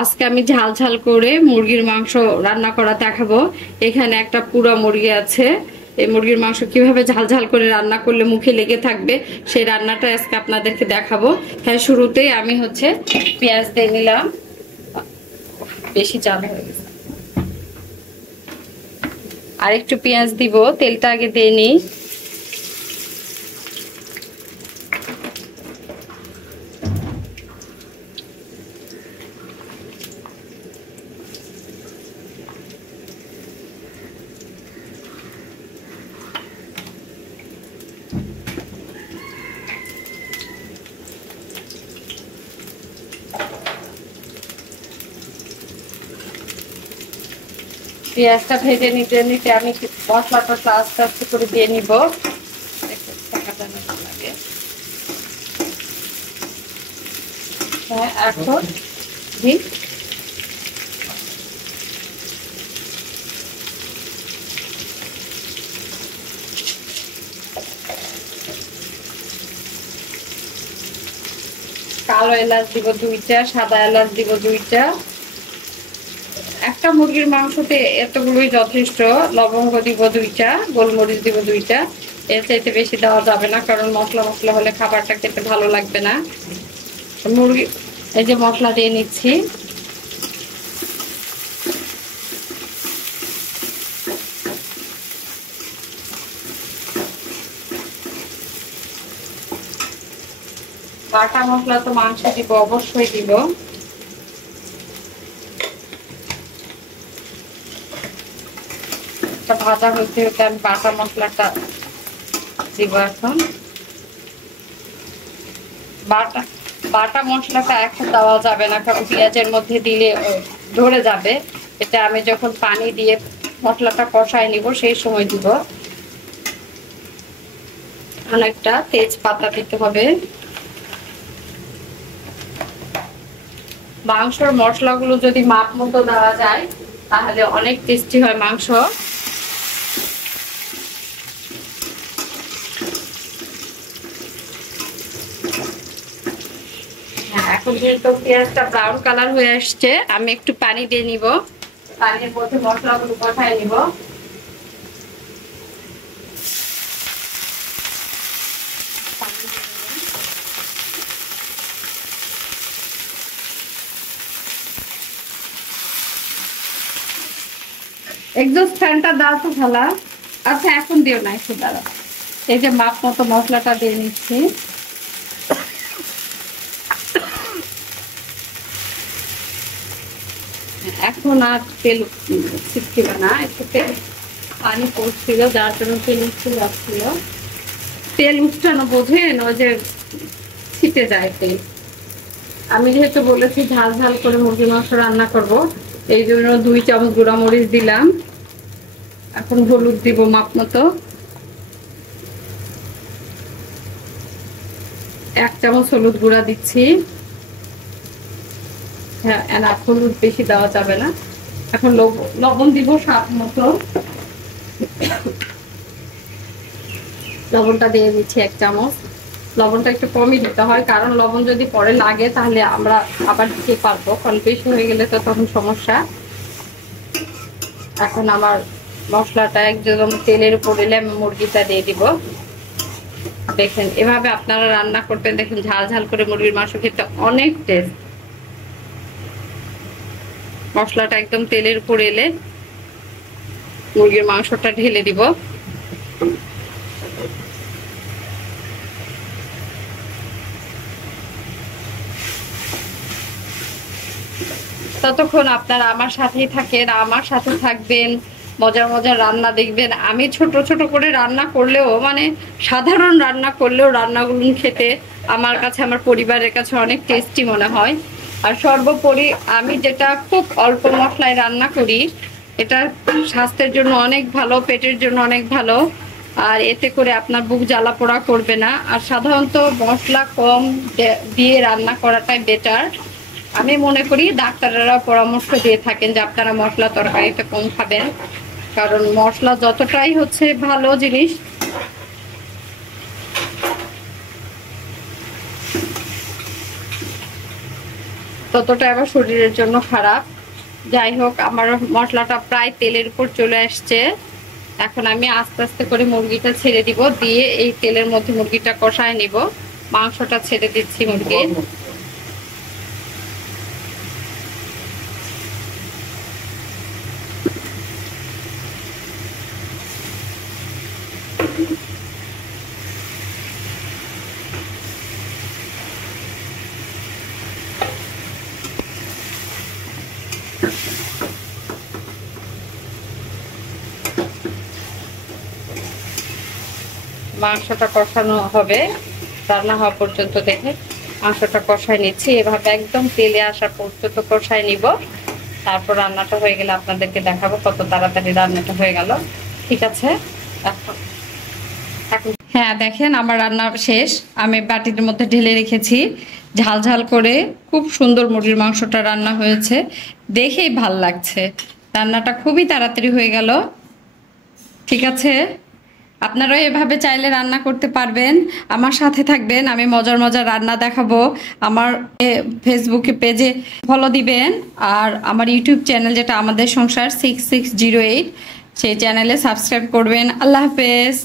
আজকে আমি ঝাল ঝাল করে মুরগির মাংস রান্না করা দেখাবো। এখানে একটা পুরো মুরগি আছে। এই মুরগির মাংস কিভাবে ঝাল ঝাল করে রান্না করলে মুখে লেগে থাকবে সেই রান্নাটা আজকে আপনাদেরকে দেখাবো। হ্যাঁ, শুরুতেই আমি পেঁয়াজ দিয়ে নিলাম। বেশি ঝাল হয়ে গেছে, আর একটু পেঁয়াজ দিব। তেলটা আগে দিয়ে নিই। পেঁয়াজটা ভেজে নিতে নিতে আমি মশলাটা আস্তে আস্তে করে দিয়ে নিব। হ্যাঁ, এখন কালো এলাচ দিব 2টা, সাদা এলাচ দিব 2টা। একটা মুরগির মাংসতে এতগুলোই যথেষ্ট। লবঙ্গ দিব 2টা, গোলমরিচ দিব 2টা। এর চাইতে বেশি দেওয়া যাবে না, কারণ মশলা মশলা হলে খাবারটা খেতে ভালো লাগবে না। মুরগি এই যে মশলা দিয়ে নিচ্ছি। বাটা মশলা তো মাংস দিব, অবশ্যই দিব। ভাজা হইতে হইতে আমি বাটা মশলাটা দিব। এখন বাটা মশলাটা এখন দেওয়া যাবে না, কারণ পেঁয়াজের মধ্যে দিলে ধরে যাবে। এটা আমি যখন পানি দিয়ে মশলাটা কষায় নিব সেই সময় দিব। অনেকটা তেজপাতা দিতে হবে। মাংসর মশলাগুলো যদি মাপ মতো দেওয়া যায় তাহলে অনেক টেস্টি হয় মাংস। এখন যেহেতু পেঁয়াজটা ব্রাউন কালার হয়ে আসছে, আমি একটু পানি দিয়ে নিব। পানির মধ্যে মশলাগুলো কষায় নিব। এক্সস্ট ফ্যানটা দাও তো খালা। আচ্ছা, এখন দিও না, একটু দাঁড়াও। এই যে মাপ মতো মশলাটা দিয়ে নিচ্ছি। এখন আর তেল ছিটছিল না, একটু তেল পানি পড়ছিল, যার জন্য তেল উঠতে যাচ্ছিল। তেল উঠানো বোঝেন, ওই যে ছিটে যায় তেল। আমি যেহেতু বলেছি ঝাল ঝাল করে মুরগি মাংস রান্না করব, এই জন্য 2 চামচ গুঁড়া মরিচ দিলাম। এখন হলুদ দিব মাপ মতো। 1 চামচ হলুদ গুঁড়া দিচ্ছি। হ্যাঁ, এনাফ, হলুদ বেশি দেওয়া যাবে না। এখন লবণ দিব স্বাদ মতো। লবণটা দিয়ে দিচ্ছি 1 চামচ। লবণটা একটু কমই দিতে হয়, কারণ লবণ যদি পরে লাগে তাহলে আমরা আবার দিতে পারবো। কারণ বেশি হয়ে গেলে তো তখন সমস্যা। এখন আমার মশলাটা একদম তেলের উপর এলে আমি মুরগিটা দিয়ে দিব। দেখেন, এভাবে আপনারা রান্না করবেন, দেখেন ঝাল ঝাল করে মুরগির মাংস খেতে অনেক টেস্ট। মশলাটা একদম তেলের উপর এলে মুরগির মাংসটা ঢেলে দিব। ততক্ষণ আপনারা আমার সাথেই থাকেন, আমার সাথে থাকবেন, মজার মজার রান্না দেখবেন। আমি ছোট ছোট করে রান্না করলেও, মানে সাধারণ রান্না করলেও রান্নাগুলো খেতে আমার কাছে, আমার পরিবারের কাছে অনেক টেস্টি মনে হয়। আর সর্বোপরি আমি যেটা খুব অল্প মশলায় রান্না করি, এটা স্বাস্থ্যের জন্য অনেক ভালো, পেটের জন্য অনেক ভালো। আর এতে করে আপনার বুক জ্বালা পোড়া করবে না। আর সাধারণত মশলা কম দিয়ে রান্না করাটাই বেটার। আমি মনে করি ডাক্তাররা পরামর্শ দিয়ে থাকেন যে আপনারা মশলা তরকারিতে কম খাবেন, কারণ মশলা যতটাই ভালো জিনিস, ততটা আবার শরীরের জন্য খারাপ। যাই হোক, আমার মশলাটা প্রায় তেলের উপর চলে আসছে। এখন আমি আস্তে আস্তে করে মুরগিটা ছেড়ে দিব, দিয়ে এই তেলের মধ্যে মুরগিটা কষায় নিব। মাংসটা ছেড়ে দিচ্ছি মুরগির। মাংসটা কষানো হবে, রান্না হওয়া পর্যন্ত দেখে মাংসটা কষায় নিচ্ছি। এভাবে একদম তেলে আসা পর্যন্ত কষায় নিব। তারপর রান্নাটা হয়ে গেলে আপনাদেরকে দেখাবো কত তাড়াতাড়ি রান্নাটা হয়ে গেল। ঠিক আছে, হ্যাঁ দেখেন আমার রান্না শেষ। আমি বাটির মধ্যে ঢেলে রেখেছি। ঝাল ঝাল করে খুব সুন্দর মুরগির মাংসটা রান্না হয়েছে, দেখেই ভাল লাগছে। রান্নাটা খুবই তাড়াতাড়ি হয়ে গেল। ঠিক আছে, আপনারাও এভাবে চাইলে রান্না করতে পারবেন। আমার সাথে থাকবেন, আমি মজার মজার রান্না দেখাবো। আমার ফেসবুকে পেজে ফলো দিবেন, আর আমার ইউটিউব চ্যানেল যেটা আমাদের সংসার 6608, সেই চ্যানেলে সাবস্ক্রাইব করবেন। আল্লাহ হাফেজ।